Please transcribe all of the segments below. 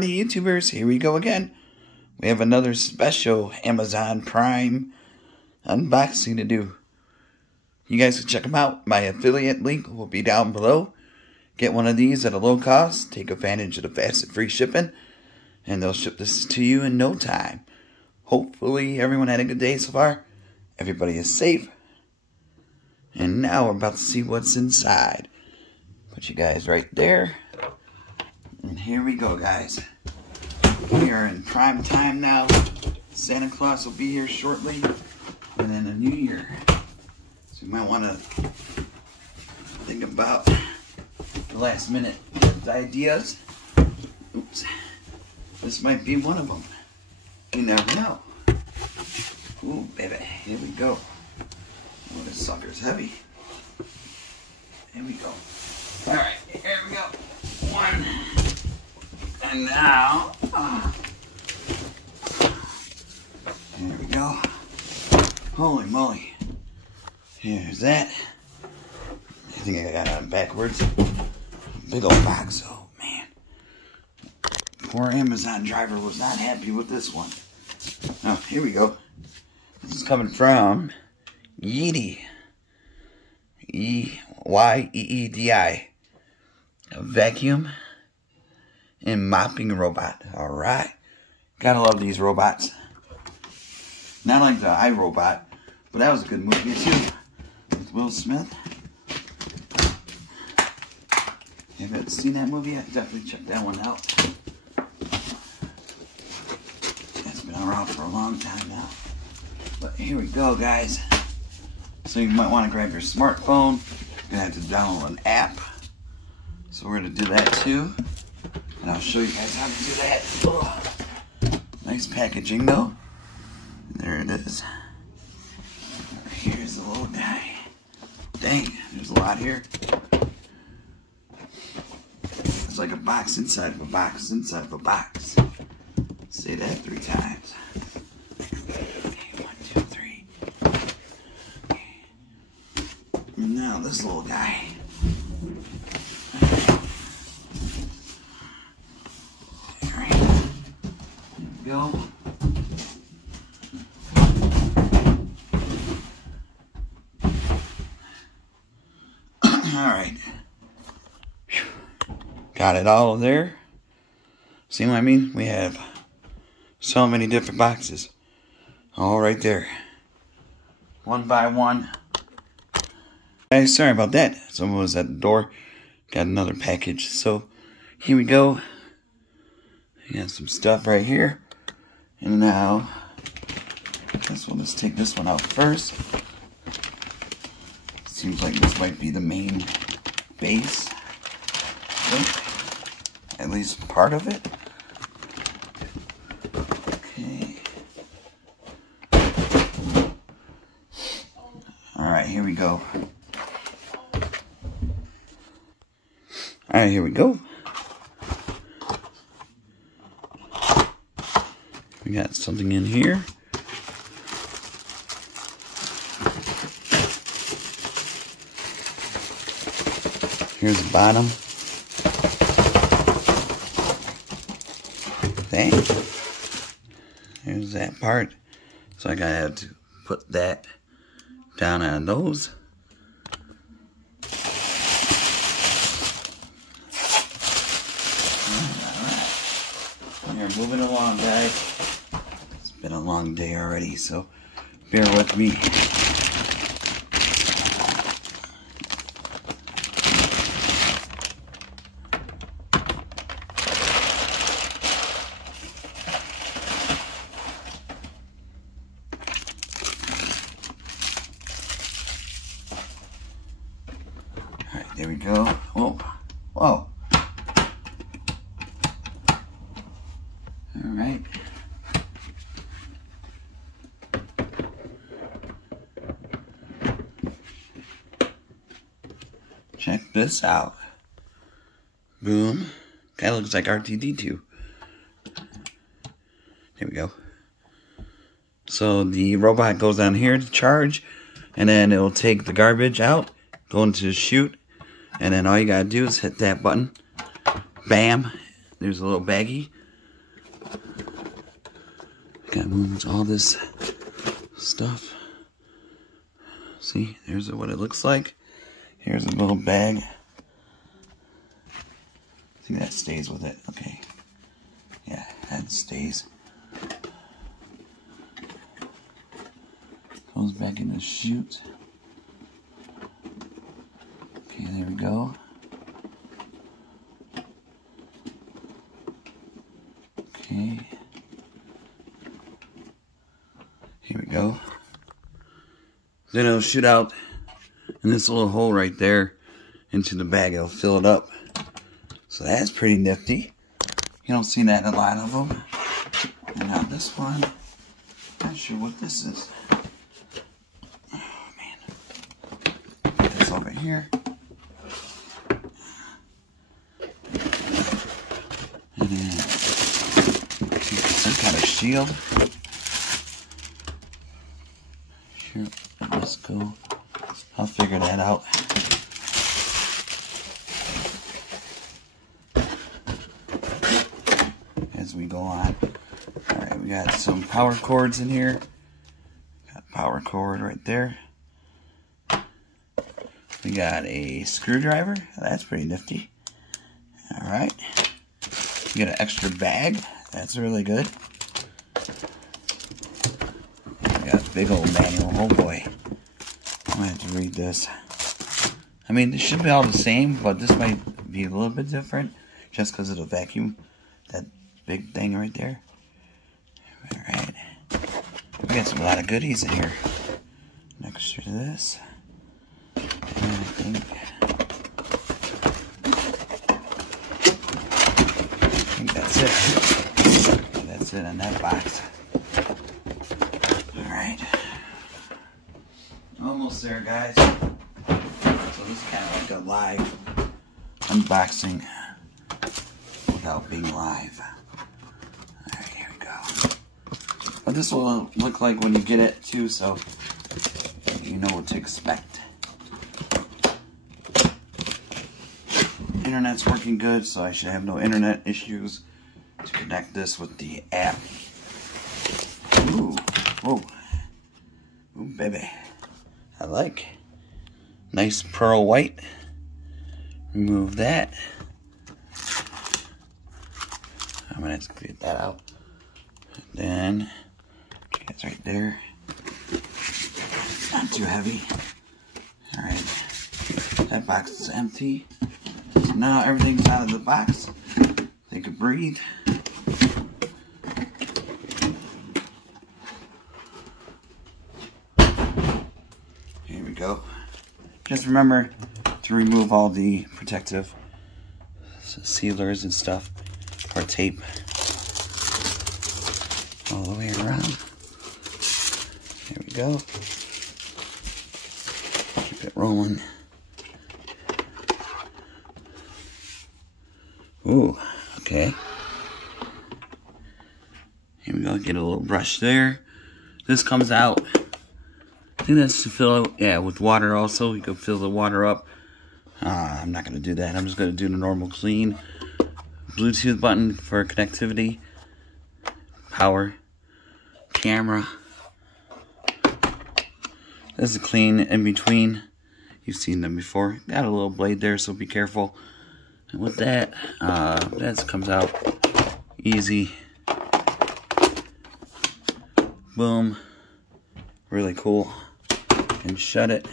Alrighty, YouTubers, here we go again. We have another special Amazon Prime unboxing to do. You guys can check them out. My affiliate link will be down below. Get one of these at a low cost. Take advantage of the fast and free shipping. And they'll ship this to you in no time. Hopefully everyone had a good day so far. Everybody is safe. And now we're about to see what's inside. Put you guys right there. And here we go, guys. We are in prime time now. Santa Claus will be here shortly. And then a new year. So you might want to think about the last minute ideas. Oops. This might be one of them. You never know. Ooh, baby. Here we go. Oh, this sucker's heavy. Here we go. Alright, here we go. One. And now, here we go. Holy moly. Here's that. I think I got it backwards. Big old box. Oh, man. Poor Amazon driver was not happy with this one. Oh, here we go. This is coming from Yeedi. Y-E-E-D-I. A vacuum and mopping robot. Alright. Gotta love these robots. Not like the iRobot, but that was a good movie too. With Will Smith. If you haven't seen that movie yet, definitely check that one out. It's been around for a long time now. But here we go, guys. So you might want to grab your smartphone. You're going to have to download an app. So we're going to do that too. And I'll show you guys how to do that. Ugh. Nice packaging though. There it is. Here's the little guy. Dang, there's a lot here. It's like a box inside of a box inside of a box. Say that 3 times. Okay, 1, 2, 3. Okay. And now this little guy. Go. Alright. Got it all there. See what I mean? We have so many different boxes. All right there. One by one. Hey, sorry about that. Someone was at the door. Got another package. So, here we go. We got some stuff right here. And now, let's take this one out first. Seems like this might be the main base. At least part of it. Okay. Alright, here we go. Alright, here we go. We got something in here. Here's the bottom. Dang. Here's that part. So I gotta have to put that down on those. Alright. We're moving along, guys. It's been a long day already, so bear with me. Alright, there we go. Whoa. Whoa. Alright. Check this out. Boom. That looks like R2-D2. There we go. So the robot goes down here to charge, and then it'll take the garbage out, go into the chute, and then all you gotta do is hit that button. Bam. There's a little baggie, Gotta move all this stuff. See, there's what it looks like. Here's a little bag. I think that stays with it. Okay. Yeah, that stays. Goes back in the chute. Okay, there we go. Okay. Here we go. Then it'll shoot out in this little hole right there into the bag. It'll fill it up. So that's pretty nifty. You don't see that in a lot of them. And now this one, not sure what this is. Oh man. Put this over here. And then some kind of shield. Sure, let's go. I'll figure that out. As we go on. Alright, we got some power cords in here. Got a power cord right there. We got a screwdriver. That's pretty nifty. Alright. We got an extra bag. That's really good. We got a big old manual. Oh boy. I'm gonna have to read this. I mean, this should be all the same, but this might be a little bit different just because of the vacuum. That big thing right there. Alright. We got a lot of goodies in here. Next to this. And I think that's it. That's it on that box. Alright. Almost there, guys. So this is kind of like a live unboxing without being live. Alright, here we go. But this will look like when you get it too, so you know what to expect. Internet's working good, so I should have no internet issues to connect this with the app. Ooh, whoa. Ooh, baby. I like. Nice pearl white. Remove that. I'm gonna have to get that out. And then, it's right there. Not too heavy. Alright. That box is empty. So now everything's out of the box. They could breathe. Here we go. Just remember to remove all the protective sealers and stuff, or tape, all the way around. There we go. Keep it rolling. Ooh, okay. Here we go, get a little brush there. This comes out. I think that's to fill it, yeah, with water also. You can fill the water up. I'm not going to do that. I'm just going to do the normal clean. Bluetooth button for connectivity. Power. Camera. This is clean in between. You've seen them before. Got a little blade there, so be careful. And with that, that comes out easy. Boom. Really cool. And shut it.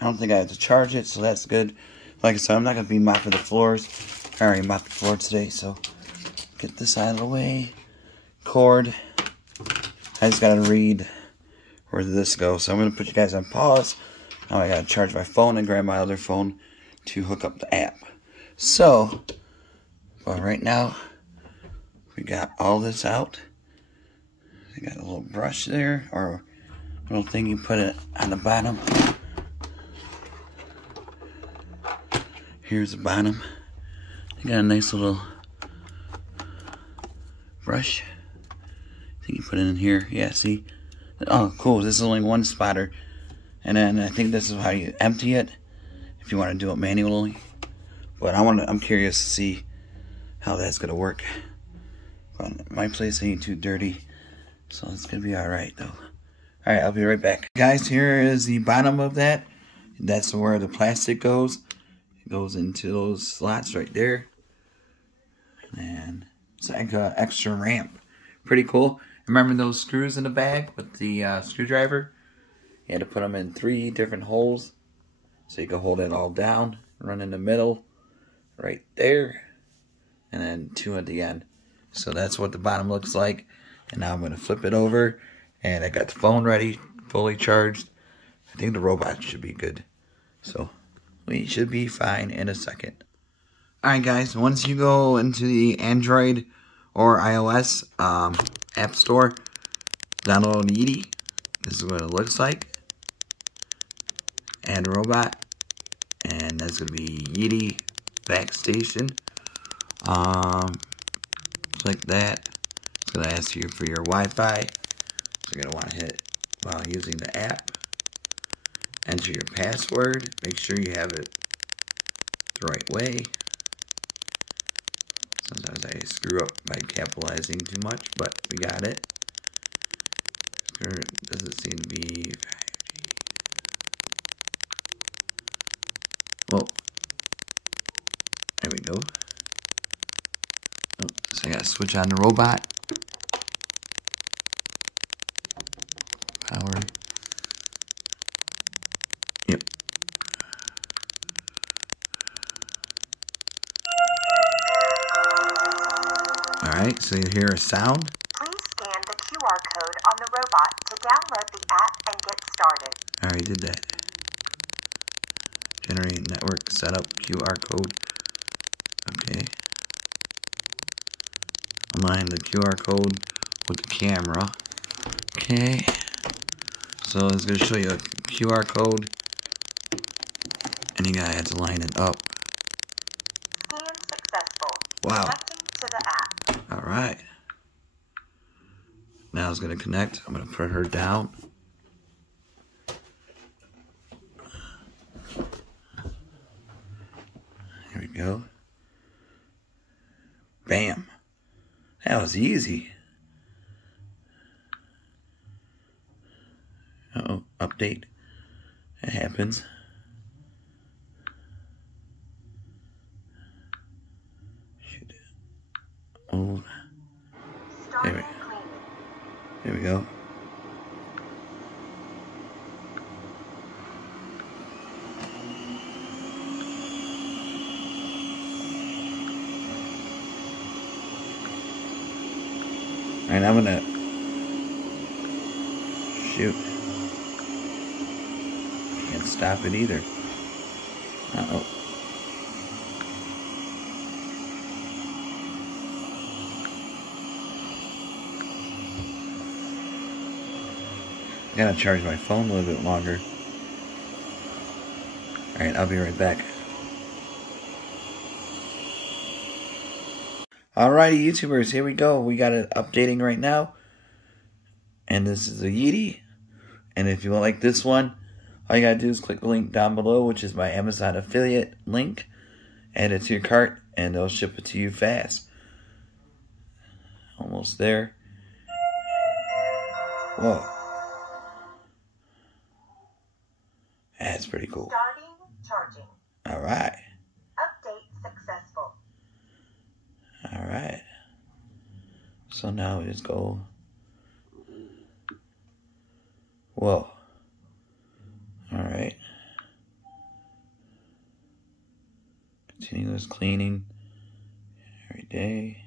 I don't think I have to charge it, so that's good. Like I said, I'm not going to be mopping the floors. I already mopped the floor today, so get this out of the way. Cord. I just got to read where this goes. So I'm going to put you guys on pause. Now I got to charge my phone and grab my other phone to hook up the app. So, well, right now, we got all this out. We got a little brush there, or a little thing you put it on the bottom. Here's the bottom. You got a nice little brush. I think you put it in here. Yeah, see? Oh, cool. This is only one spotter. And then I think this is how you empty it if you want to do it manually. But I'm curious to see how that's going to work. But my place ain't too dirty. So it's gonna be alright though. Alright, I'll be right back. Guys, here is the bottom of that. That's where the plastic goes. It goes into those slots right there. And it's like an extra ramp. Pretty cool. Remember those screws in the bag with the screwdriver? You had to put them in 3 different holes. So you can hold it all down. Run in the middle. Right there. And then 2 at the end. So that's what the bottom looks like. And now I'm going to flip it over. And I got the phone ready. Fully charged. I think the robot should be good. So we should be fine in a second. Alright guys, once you go into the Android or iOS App Store, download Yeedi. This is what it looks like. Add robot. And that's going to be Yeedi Backstation. Click that. It's going to ask you for your Wi-Fi. So you're going to want to hit it while using the app. Enter your password. Make sure you have it the right way. Sometimes I screw up by capitalizing too much, but we got it. Does it seem to be... Well, there we go. Oh, so I gotta switch on the robot. Power. Yep. Alright, so you hear a sound. Please scan the QR code on the robot to download the app and get started. I already did that. Generate network setup QR code. Okay. Align the QR code with the camera. Okay. So it's going to show you a QR code. And you gotta have to line it up. Scan successful. Wow. Connecting to the app. Alright. Now it's going to connect. I'm going to put her down. Here we go. Bam. That was easy. Uh-oh, update. It happens. Shoot. Oh. There we go. Alright, I'm gonna shoot. Can't stop it either. Uh-oh. I gotta charge my phone a little bit longer. Alright, I'll be right back. Alrighty, YouTubers, here we go. We got it updating right now. And this is a Yeedi. And if you like this one, all you gotta do is click the link down below, which is my Amazon affiliate link. Add it to your cart, and they'll ship it to you fast. Almost there. Whoa. That's pretty cool. Starting charging. Alright. Update successful. Alright. So now we just go. Whoa. Alright. Continuous cleaning every day.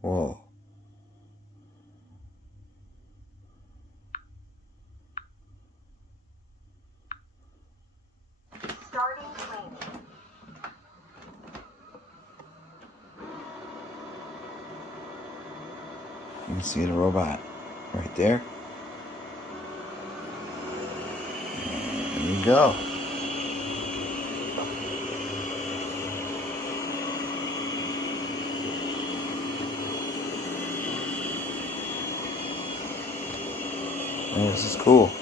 Whoa. Starting cleaning. You can see the robot right there. There you go. Oh, this is cool.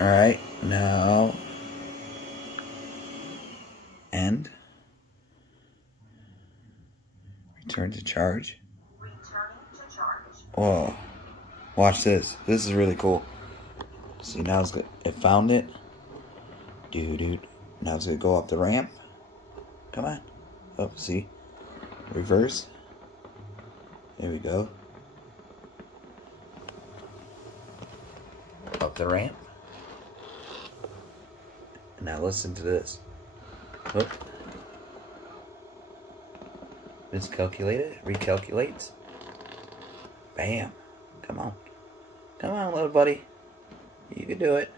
Alright, now end. Return to charge. Returning to charge. Oh, watch this. This is really cool. See, now it's good. It found it. Dude. Now it's gonna go up the ramp. Come on. Oh, see? Reverse. There we go. Up the ramp. Now listen to this. Look. Miscalculated. Recalculates. Bam. Come on. Come on, little buddy. You can do it.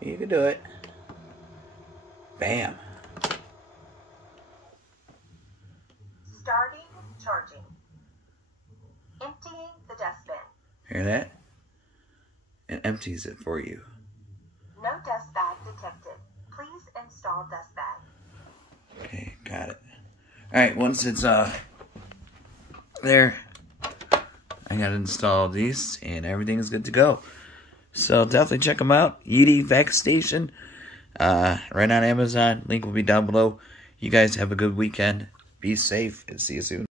You can do it. Bam. Starting charging. Emptying the dustbin. Hear that? It empties it for you. No dust bag detected. Please install dust bag. Okay, got it. Alright, once it's there, I gotta install these and everything is good to go. So definitely check them out. Yeedi Vac Station. Right on Amazon. Link will be down below. You guys have a good weekend. Be safe and see you soon.